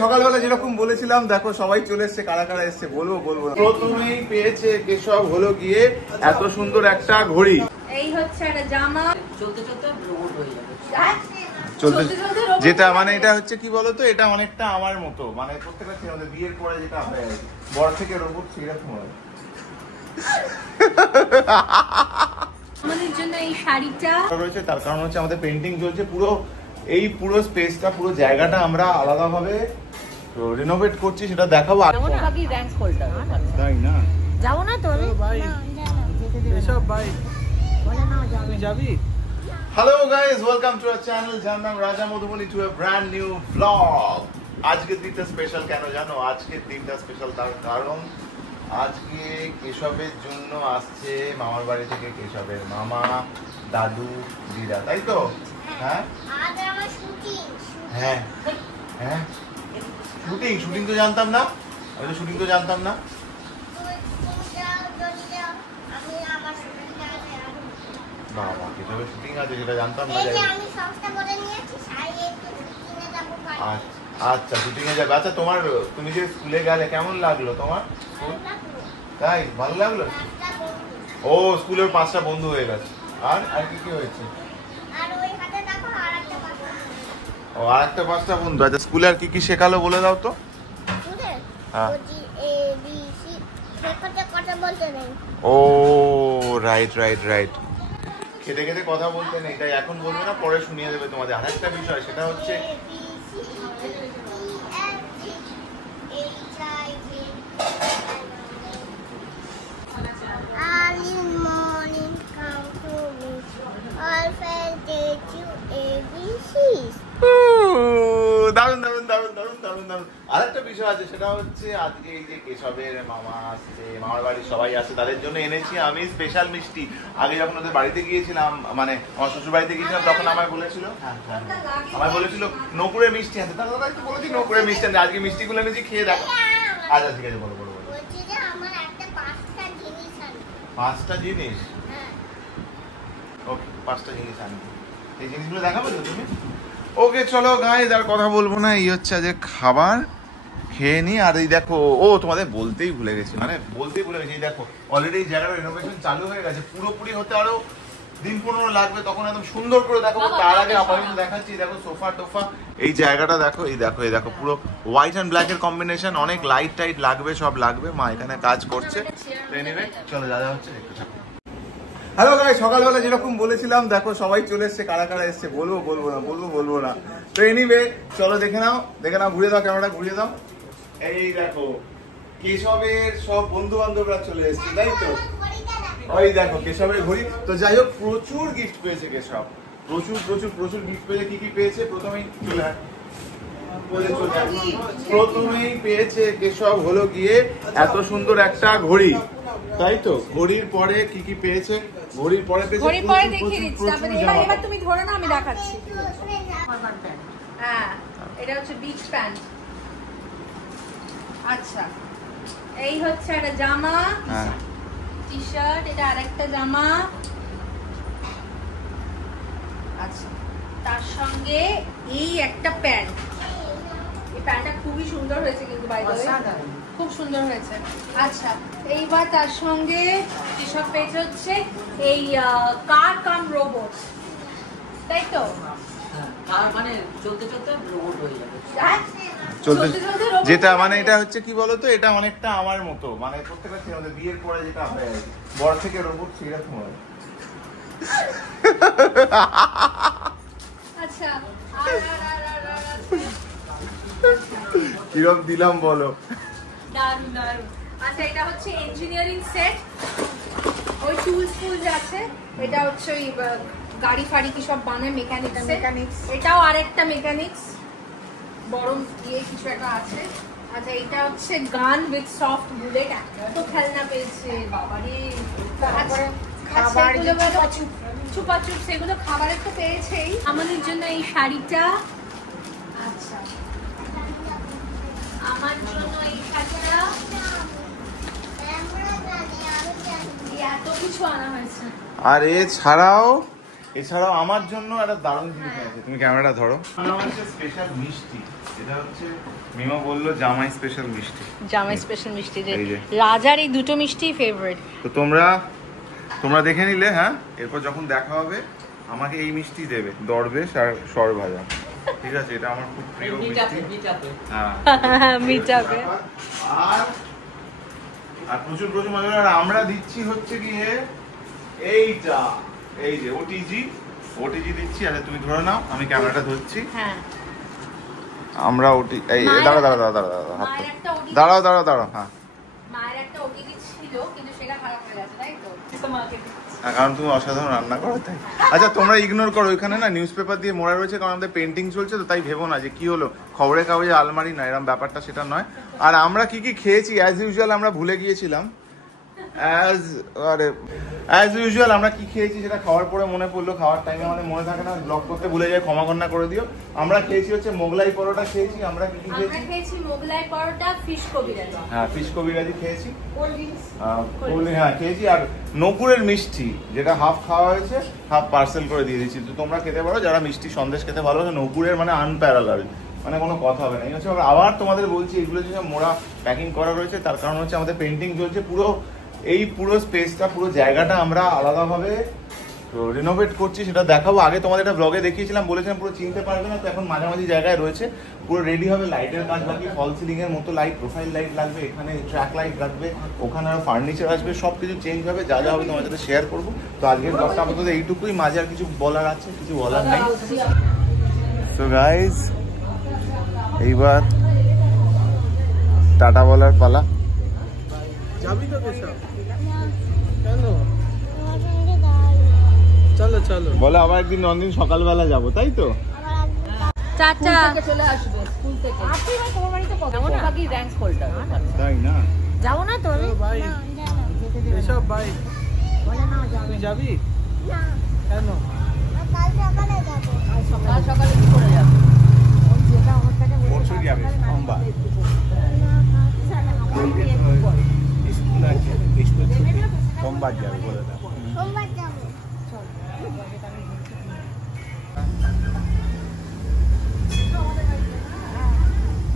সকালবেলা যেরকম বলেছিলাম দেখো সবাই চলে এসছে, কারা কারা এসছে বলবো না। প্রথমেই পেয়েছে কেশব হলো গিয়ে এত সুন্দর একটা ঘড়ি। এই হচ্ছে একটা জামা, চলতে চলতে রোবট হয়ে যাবে। যেটা মানে এটা হচ্ছে কি বলতো, এটা অনেকটা আমার মতো, মানে প্রত্যেকটা ছেলে বিয়ের পরে যেটা হয় বড় থেকে রোবট সেরকম হয়। আমাদের জন্য এই শাড়িটা রয়েছে, তার কারণ হচ্ছে আমাদের পেন্টিং চলছে, পুরো স্পেসটা, পুরো জায়গাটা আমরা আলাদাভাবে রিনোভেট করছি, সেটা দেখাবো। তাই না? যাবো না তো Hello guys, welcome to our channel Jannam Raja Madhubani to a brand new vlog. আজকের দিনটা স্পেশাল কেন জানো? আজকের দিনটা স্পেশাল তার কারণ আজকে কেশবের জন্য আসছে মামার বাড়ি থেকে কেশবের মামা, দাদু, দিদা, তাই তো? হ্যাঁ হ্যাঁ হ্যাঁ শুটিং তো জানতাম না, আমি তো শুটিং তো জানতাম না। বাবা, কেশবের শুটিং আছে সেটা জানতাম না। আচ্ছা, শুটিং এ যাবে। আচ্ছা, তুমি যে স্কুলে গেলে কেমন লাগলো তোমার? তাই ভালো লাগলো? ও, স্কুলের 5টা বন্ধু হয়ে গেছে। আর কি কি হয়েছে? ও, আর একটা 5টা বন্ধু। আচ্ছা, স্কুলে আর কি কি শেখালো বলে দাও তো। ও রাইট, খেতে খেতে কথা বলতে নেই, তাই এখন বলবে না, পরে শুনিয়ে দেবে তোমাদের। আর একটা বিষয়, সেটা হচ্ছে আরেকটা বিষয় আছে, সেটা হচ্ছে আজকে এই যে কেশবের মামা আসছে, মামার বাড়ির সবাই আসছে, তাদের জন্য এনেছি আমি স্পেশাল মিষ্টি। আগে যখন ওদের বাড়িতে গিয়েছিলাম, মানে আমার শ্বশুর বাড়িতে গিয়েছিলাম, তখন আমায় বলেছিল নকুড়ের মিষ্টি আনতে, তাহলে একটু বলেছি নকুড়ের মিষ্টি আনতে। আজকে মিষ্টিগুলো এনেছি, খেয়ে দেখো। আচ্ছা ঠিক আছে, বলো। 5টা জিনিস? ওকে, 5টা জিনিস আনবে। এই জিনিসগুলো দেখাবে তো তুমি? ওকে চলো গাইস, আর কথা বলবো না, এই হচ্ছে আজ খাবার, খেয়ে নি। আর এই দেখো, তোমাদের বলতেই ভুলে গেছি, এই দেখো অলরেডি এই জায়গাটা রিনোভেশন চালু হয়ে গেছে, পুরোপুরি হতে আরো দিন 15 লাগবে, তখন একদম সুন্দর করে দেখাবো। তার আগে আপাতত দেখাচ্ছি, দেখো সোফা টোফা, এই জায়গাটা দেখো, এই দেখো পুরো হোয়াইট অ্যান্ড ব্ল্যাক এর কম্বিনেশন, অনেক লাইট টাইট লাগবে, সব লাগবে। মা এখানে কাজ করছে। এনিওয়ে চলো, যা হচ্ছে দেখতে থাকো। হ্যালো গাইস, সকালবেলা যেরকম বলেছিলাম দেখো সবাই চলে এসছে, কারা কারা এসছে বলবো না। তো এনিওয়ে চলো দেখে নাও, ঘুরে দাও, ক্যামেরাটা ঘুরিয়ে দাও। এই দেখো কেশবের সব বন্ধু বান্ধবরা চলে এসছে, তাই তো? ওই দেখো কেশবের ঘড়ি। তো যাই হোক, প্রচুর গিফট পেয়েছে কেশব, প্রচুর গিফট পেয়েছে। কি পেয়েছে? প্রথমেই পেয়েছে কেশব হলো গিয়ে এত সুন্দর একটা ঘড়ি, তাই তো? ঘড়ির পরে কি পেয়েছে? ঘড়ির পরে দেখিয়ে দিচ্ছি, এবার তুমি ধরো না, আমি দেখাচ্ছি। হ্যাঁ, এটা হচ্ছে বিচ প্যান্ট। আচ্ছা, এই হচ্ছে একটা জামা, টি শার্ট, এটা আরেকটা জামা। আচ্ছা, তার সঙ্গে এই একটা প্যান্ট। এই প্যান্টটা খুবই সুন্দর হয়েছে কিন্তু, বাই দ্য ওয়ে খুব সুন্দর হয়েছে। আচ্ছা, এইবার তার সঙ্গে টি-শার্ট পেয়েছে হচ্ছে এই কার কাম রোবট, তাই তো? কার মানে চলতে চলতে রোবট হয়ে যাবে। যেটা মানে এটা হচ্ছে কি বলতো, এটা অনেকটা আমার মতো, মানে প্রত্যেকটা ছেলে বিয়ের পরে যেটা হয় বড় থেকে রোবট সেরকম হয়। আচ্ছা, কিরকম দিলাম বলো? দারুণ। আচ্ছা, এটা হচ্ছে ইঞ্জিনিয়ারিং সেট, ওই টুলস আছে। এটা হচ্ছে ওই গাড়ি ফাড়ি কি সব বানায়, মেকানিক্স। এটাও আরেকটা মেকানিক্স, বড় দিয়ে কিছু একটা আছে। আচ্ছা, এটা হচ্ছে গান উইথ সফট বুলেট। তো খেলনা পেয়েছে বাবারে। চুপাচুপ সেগুলো খাবারের তো পেয়েছেই। আমাদের জন্য এই শাড়িটা, আচ্ছা আমার জন্য এই শাড়িটা, এত কিছু আনা হয়েছে। আর এছাড়াও আমার জন্য একটা দারুণ জিনিস আছে। তুমি ক্যামেরাটা ধরো। স্পেশাল মিষ্টি, এটা হচ্ছে মিমা বললো জামাই স্পেশাল মিষ্টি। জামাই স্পেশাল মিষ্টি, যে এই যে। রাজার এই দুটো মিষ্টি ফেভারিট। তো তোমরা দেখে নিলে, হ্যাঁ, এরপর যখন দেখা হবে আমাকে এই মিষ্টি দেবে, দরবেশ আর সর ভাজা, ঠিক আছে? এটা আমার খুব প্রিয় মিষ্টি। হ্যাঁ মিটাবে। আর প্রচুর মজা। আর আমরা দিচ্ছি হচ্ছে গিয়ে এইটা, এই যে ওটিজি দিচ্ছি। আচ্ছা তুমি ধরে নাও, আমি ক্যামেরাটা ধরছি। হ্যাঁ আমরা এই দাঁড়াও। হ্যাঁ মায়ের একটা ওটিজি ছিল, কিন্তু সেটা খারাপ হয়ে গেছে, তাই তো? কারণ তুমি অসাধারণ রান্না করো তাই। আচ্ছা তোমরা ইগনোর করো, ওইখানে না নিউজ পেপার দিয়ে মোড়া রয়েছে, কারণ আমাদের পেন্টিং চলছে তো, তাই ভেবো না যে কি হলো, খবরের কাগজে আলমারি না, এরকম ব্যাপারটা সেটা নয়। আর আমরা কি খেয়েছি অ্যাজ ইউজুয়াল আমরা ভুলে গিয়েছিলাম। অ্যাজ ইউজুয়াল আমরা কি খেয়েছি সেটা খাওয়ার পরে মনে পড়লো, খাওয়ার টাইমে আমাদের মনে থাকে না, ব্লগ করতে ভুলে যায়, ক্ষমা করে দিও। আমরা খেয়েছি হচ্ছে মোগলাই পরোটা খেয়েছি। আমরা কি খেয়েছি? মোগলাই পরোটা, ফিশ কবিরাজি। হ্যাঁ ফিশ কবিরাজি খেয়েছি, হ্যাঁ খেয়েছি। আর নকুরের মিষ্টি, যেটা হাফ খাওয়া হয়েছে, হাফ পার্সেল করে দিয়ে দিচ্ছি। তো তোমরা খেতে পারো যারা মিষ্টি সন্দেশ খেতে ভালোবাসে। নকুরের মানে আনপ্যারালাল, মানে কোনো কথা হবে না। এই হচ্ছে আবার তোমাদের বলছি, এগুলো যে মোড়া প্যাকিং করা রয়েছে, তার কারণ হচ্ছে আমাদের পেন্টিং চলছে। পুরো স্পেসটা, পুরো জায়গাটা আমরা আলাদাভাবে রিনোভেট করছি, সেটা দেখাবো। আগে তোমাদের একটা ব্লগে দেখিয়েছিলাম, বলেছিলাম পুরো চিনতে পারবে না, তো এখন মাঝামাঝি জায়গায় রয়েছে, পুরো রেডি হবে। লাইটের কাজ বাকি, ফল সিলিং এর মতো লাইট, প্রোফাইল লাইট লাগবে, এখানে ট্র্যাক লাইট লাগবে, ওখানে আরো ফার্নিচার আসবে, সবকিছু চেঞ্জ হবে। যা হবে তোমাদের সাথে শেয়ার করবো। তো আজকের ব্লগটা আপাতত এইটুকুই, মাঝে আর কিছু বলার আছে? কিছু বলার নেই। সো গাইস, এইবার টাটা বলার পালা। যাবি তো কেশব? কেন? চলো বলে আবার একদিন নন্দিন সকালবেলা যাবো, তাই তো? টাটা। চলে আসবে স্কুল থেকে। আপনি ভাই তোমার বাড়িতে কত না? বাকি র্যাঙ্ক হোল্ডার। তাই না? যাও না তো? ভাই কেশব ভাই, বলে না যাও। তুই যাবি না? কেন? কাল সকালে কি করে যাবে? ওই যেটা আমার সাথে পরশু যাবে সোমবার।